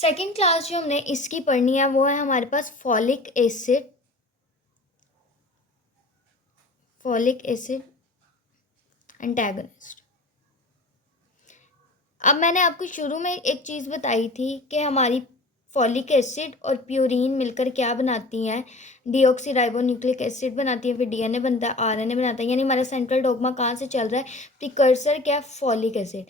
Second class जो हमने इसकी पढ़नी है वो है हमारे पास फॉलिक एसिड एंटागोनिस्ट। अब मैंने आपको शुरू में एक चीज़ बताई थी कि हमारी फॉलिक एसिड और प्यूरीन मिलकर क्या बनाती हैं, डीऑक्सीराइबोन्यूक्लिक एसिड बनाती है, फिर डीएनए बनता है, आरएनए बनाता है। यानी हमारा सेंट्रल डोगमा कहाँ से चल रहा है, प्रिकर्सर क्या, फॉलिक एसिड।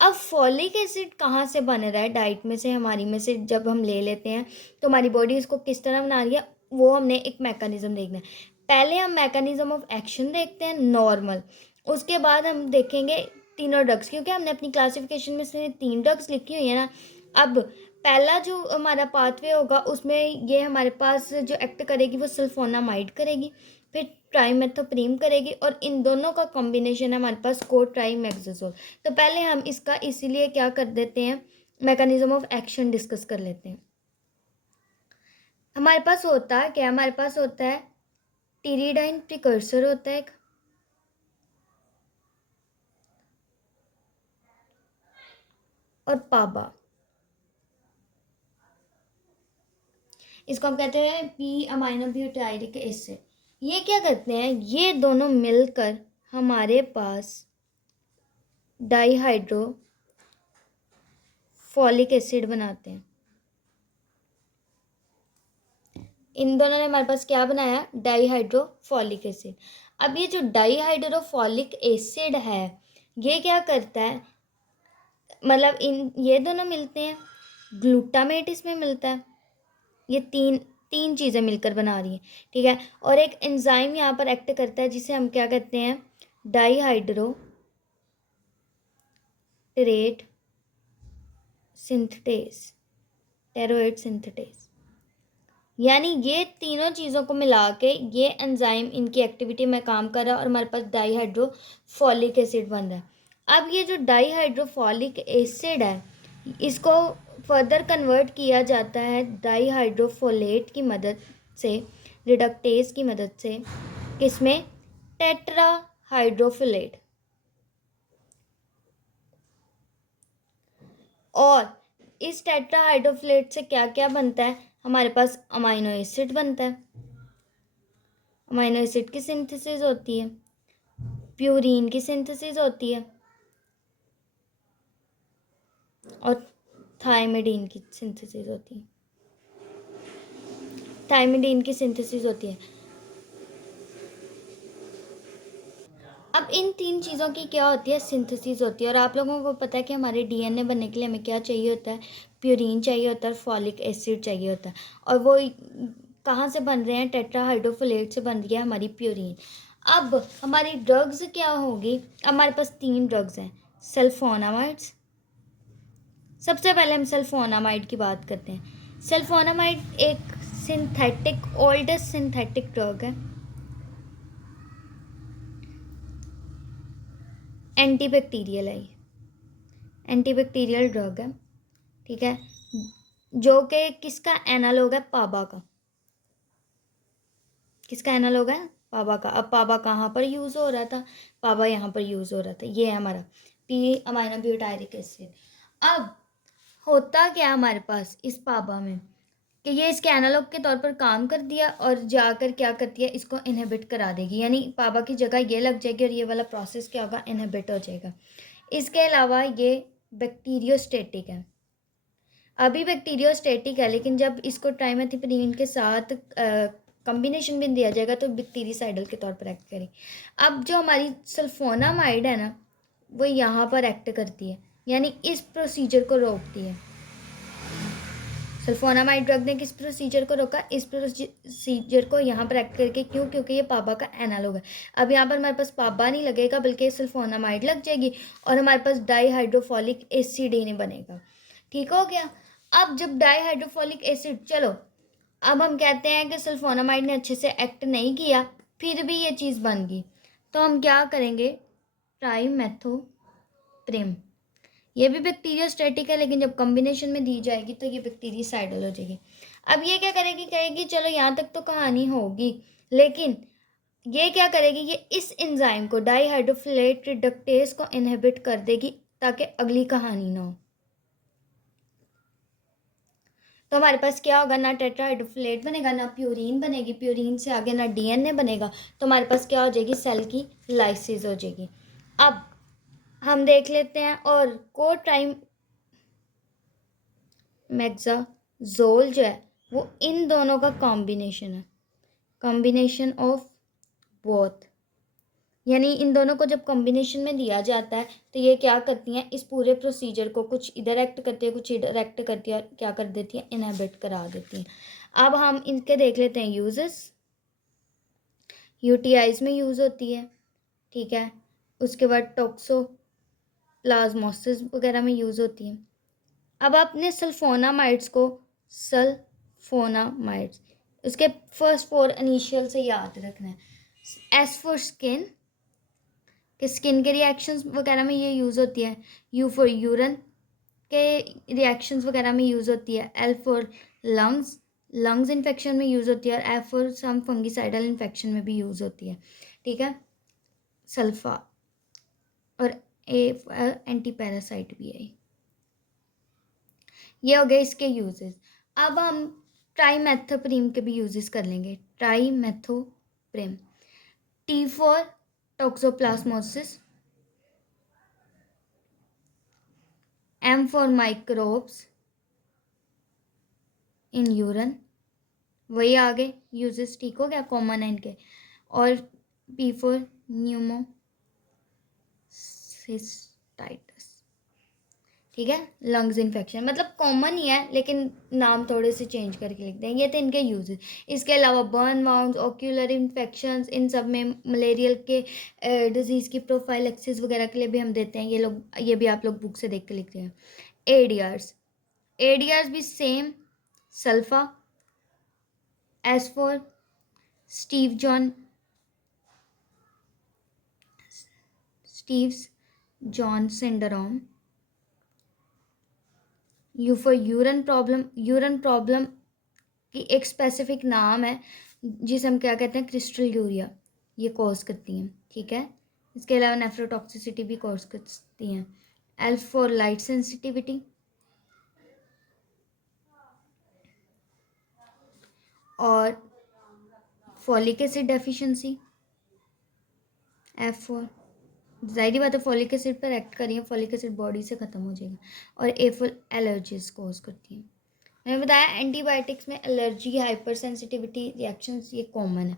अब फॉलिक एसिड कहाँ से बन रहा है, डाइट में से, हमारी में से जब हम ले लेते हैं तो हमारी बॉडी इसको किस तरह बना रही है, वो हमने एक मैकेनिज्म देखना है। पहले हम मैकेनिज्म ऑफ एक्शन देखते हैं नॉर्मल, उसके बाद हम देखेंगे तीनों ड्रग्स, क्योंकि हमने अपनी क्लासिफिकेशन में से 3 ड्रग्स लिखी हुई है ना। अब पहला जो हमारा पाथवे होगा उसमें ये हमारे पास जो एक्ट करेगी वो सल्फोनामाइड करेगी, फिर ट्राइमेथोप्रीम करेगी, और इन दोनों का कॉम्बिनेशन है हमारे पास कोट्राइमेक्साजोल। तो पहले हम इसका इसीलिए क्या कर देते हैं, मैकेनिज्म ऑफ एक्शन डिस्कस कर लेते हैं। हमारे पास होता है क्या, हमारे पास होता है टीरिडाइन प्रिकर्सर होता है एक, और पाबा, इसको हम कहते हैं पी अमाइनो ब्यूटाइरिक एसिड। ये क्या करते हैं, ये दोनों मिलकर हमारे पास डाईहाइड्रो फॉलिक एसिड बनाते हैं। इन दोनों ने हमारे पास क्या बनाया, डाईहाइड्रोफॉलिक एसिड। अब ये जो डाईहाइड्रोफॉलिक एसिड है ये क्या करता है, मतलब ये दोनों मिलते हैं, ग्लूटामेट इसमें मिलता है, ये तीन चीज़ें मिलकर बना रही हैं, ठीक है। और एक एंजाइम यहाँ पर एक्ट करता है जिसे हम क्या कहते हैं, डाईहाइड्रो टेरेट सिंथेटेस, टेरोएट सिंथेटेस। यानी ये तीनों चीज़ों को मिला के ये एंजाइम इनकी एक्टिविटी में काम कर रहा है और हमारे पास डाईहाइड्रोफॉलिक एसिड बन रहा है। अब ये जो डाईहाइड्रोफॉलिक एसिड है इसको फर्दर कन्वर्ट किया जाता है डाईहाइड्रोफोलेट की मदद से, रिडक्टेज की मदद से, किसमें, टेट्राहाइड्रोफोलेट। और इस टेट्राहाइड्रोफोलेट से क्या क्या बनता है, हमारे पास अमाइनो एसिड बनता है, अमाइनो एसिड की सिंथेसिस होती है, प्यूरीन की सिंथेसिस होती है, और थायमिडीन की सिंथेसिस होती है, थायमिडीन की सिंथेसिस होती है। अब इन 3 चीज़ों की क्या होती है, सिंथेसिस होती है। और आप लोगों को पता है कि हमारे डीएनए बनने के लिए हमें क्या चाहिए होता है, प्यूरीन चाहिए होता है, फॉलिक एसिड चाहिए होता है, और वो कहाँ से बन रहे हैं, टेट्राहाइड्रोफोलेट से बन रही है हमारी प्यूरीन। अब हमारी ड्रग्स क्या होगी, हमारे पास 3 ड्रग्स हैं, सल्फोनामाइड्स। सबसे पहले हम सल्फोनामाइड की बात करते हैं। सल्फोनामाइड एक सिंथेटिक, ओल्डेस्ट सिंथेटिक ड्रग है, एंटीबैक्टीरियल है, एंटीबैक्टीरियल ड्रग है, ठीक है, जो कि किसका एनालॉग है, पाबा का। किसका एनालॉग है, पाबा का। अब पाबा कहाँ पर यूज़ हो रहा था, पाबा यहाँ पर यूज़ हो रहा था, ये है हमारा पी अमाइनो ब्यूटाइरिक एसिड। अब होता क्या हमारे पास इस पाबा में कि ये इसके एनालॉग के तौर पर काम कर दिया और जाकर क्या करती है, इसको इनहिबिट करा देगी, यानी पाबा की जगह ये लग जाएगी और ये वाला प्रोसेस क्या होगा, इनहिबिट हो जाएगा। इसके अलावा ये बैक्टीरियोस्टेटिक है, अभी बैक्टीरियोस्टेटिक है, लेकिन जब इसको ट्राइमेथिप्रीन के साथ कॉम्बिनेशन में दिया जाएगा तो बैक्टीरिसाइडल के तौर पर एक्ट करेगी। अब जो हमारी सल्फोनामाइड है ना वो यहाँ पर एक्ट करती है, यानी इस प्रोसीजर को रोकती है। सल्फोनामाइड ड्रग ने किस प्रोसीजर को रोका, इस प्रोसीजर को यहाँ पर एक्ट करके, क्यों, क्योंकि ये पाबा का एनालॉग है। अब यहाँ पर हमारे पास पाबा नहीं लगेगा बल्कि सल्फोनामाइड लग जाएगी और हमारे पास डाईहाइड्रोफॉलिक एसिड ही नहीं बनेगा, ठीक हो गया। अब जब डाईहाइड्रोफॉलिक एसिड, चलो अब हम कहते हैं कि सल्फोनामाइड ने अच्छे से एक्ट नहीं किया फिर भी ये चीज़ बन गई, तो हम क्या करेंगे, ट्राइमेथोप्रिम। ये भी बैक्टीरियोस्टेटिक है लेकिन जब कॉम्बिनेशन में दी जाएगी तो ये बैक्टीरिसाइडल हो जाएगी। अब ये क्या करेगी, कहेगी चलो यहाँ तक तो कहानी होगी, लेकिन ये क्या करेगी, ये इस एंजाइम को डाईहाइड्रोफोलेट रिडक्टेज को इनहिबिट कर देगी ताकि अगली कहानी ना हो। तो हमारे पास क्या होगा, ना टेट्राहाइड्रोफोलेट बनेगा, ना प्यूरीन बनेगी, प्यूरीन से आगे ना डीएनए बनेगा। तो हमारे पास क्या हो जाएगी, सेल की लाइसिस हो जाएगी। अब हम देख लेते हैं, और कोट्राइम मैग्जाजोल जो है वो इन दोनों का कॉम्बिनेशन है, कॉम्बिनेशन ऑफ बोथ। यानी इन दोनों को जब कॉम्बिनेशन में दिया जाता है तो ये क्या करती हैं, इस पूरे प्रोसीजर को कुछ इधर एक्ट करती है, कुछ इधर एक्ट करती है, और क्या कर देती हैं, इनहिबिट करा देती हैं। अब हम इनके देख लेते हैं यूजेस। यूटीआईज में यूज़ होती है, ठीक है। उसके बाद टॉक्सोप्लाज्मोसिस वगैरह में यूज़ होती है। अब आपने सल्फोनामाइड्स को, सल्फोनामाइड्स, उसके फर्स्ट 4 इनिशियल से याद रखना है। एस फॉर स्किन, कि स्किन के रिएक्शंस वगैरह में ये यूज़ होती है। यू फॉर यूरिन के रिएक्शंस वगैरह में यूज़ होती है। L for lungs, lungs infection में यूज़ होती है। और F for some fungicidal infection में भी यूज़ होती है, ठीक है, सल्फा। और ए एंटी पैरासाइट भी है। ये हो गए इसके यूजेस। अब हम ट्राईमेथोप्रीम के भी यूजेस कर लेंगे। Trimethoprim, T for toxoplasmosis, M for microbes in urine, वही आगे यूजेस, ठीक हो गया, कॉमन है इनके। और पी फॉर न्यूमोसिस्टाइटिस, ठीक है, लंग्स इन्फेक्शन। मतलब कॉमन ही है, लेकिन नाम थोड़े से चेंज करके लिखते हैं। ये थे इनके यूजेस। इसके अलावा बर्न वाउंड्स, ऑक्यूलर इन्फेक्शंस, इन सब में मलेरियल के डिजीज़ की प्रोफाइलैक्सिस वगैरह के लिए भी हम देते हैं। ये भी आप लोग बुक से देख के लिखते हैं। एडीआर्स, एडीआर्स भी same, sulfa. S for Stevens Johnson syndrome. U for urine problem, urine problem की एक स्पेसिफिक नाम है जिसे हम क्या कहते हैं, क्रिस्टल यूरिया, ये कॉज करती हैं, ठीक है। इसके अलावा नेफ्रोटॉक्सिसिटी भी कॉज करती हैं। L for light sensitivity. और folic acid deficiency, F for, जाहिर बात है फॉलिक एसिड पर एक्ट करिए, फॉलिक एसिड बॉडी से ख़त्म हो जाएगा। और ए फॉर एलर्जीज कॉज करती हैं। मैंने बताया एंटीबायोटिक्स में एलर्जी, हाइपर सेंसिटिविटी रिएक्शंस ये कॉमन है।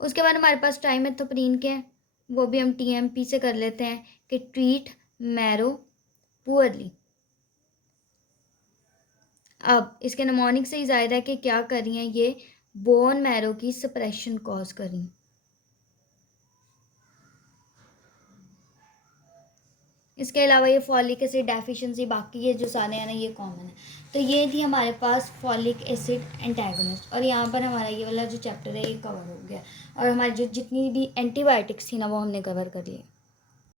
उसके बाद हमारे पास ट्राईमेथोप्रीन के हैं, वो भी हम टीएमपी से कर लेते हैं कि ट्रीट मैरो पुअरली। अब इसके नमोनिक से ही जाहिर है कि क्या कर रही हैं, ये बोन मैरो की सप्रेशन कॉज कर रही हैं। इसके अलावा ये फॉलिक एसिड डेफिशिएंसी, बाकी ये जो सारे हैं ना ये कॉमन है। तो ये थी हमारे पास फॉलिक एसिड एंटागोनिस्ट। और यहाँ पर हमारा ये वाला जो चैप्टर है ये कवर हो गया, और हमारी जो जितनी भी एंटीबायोटिक्स थी ना वो हमने कवर कर ली।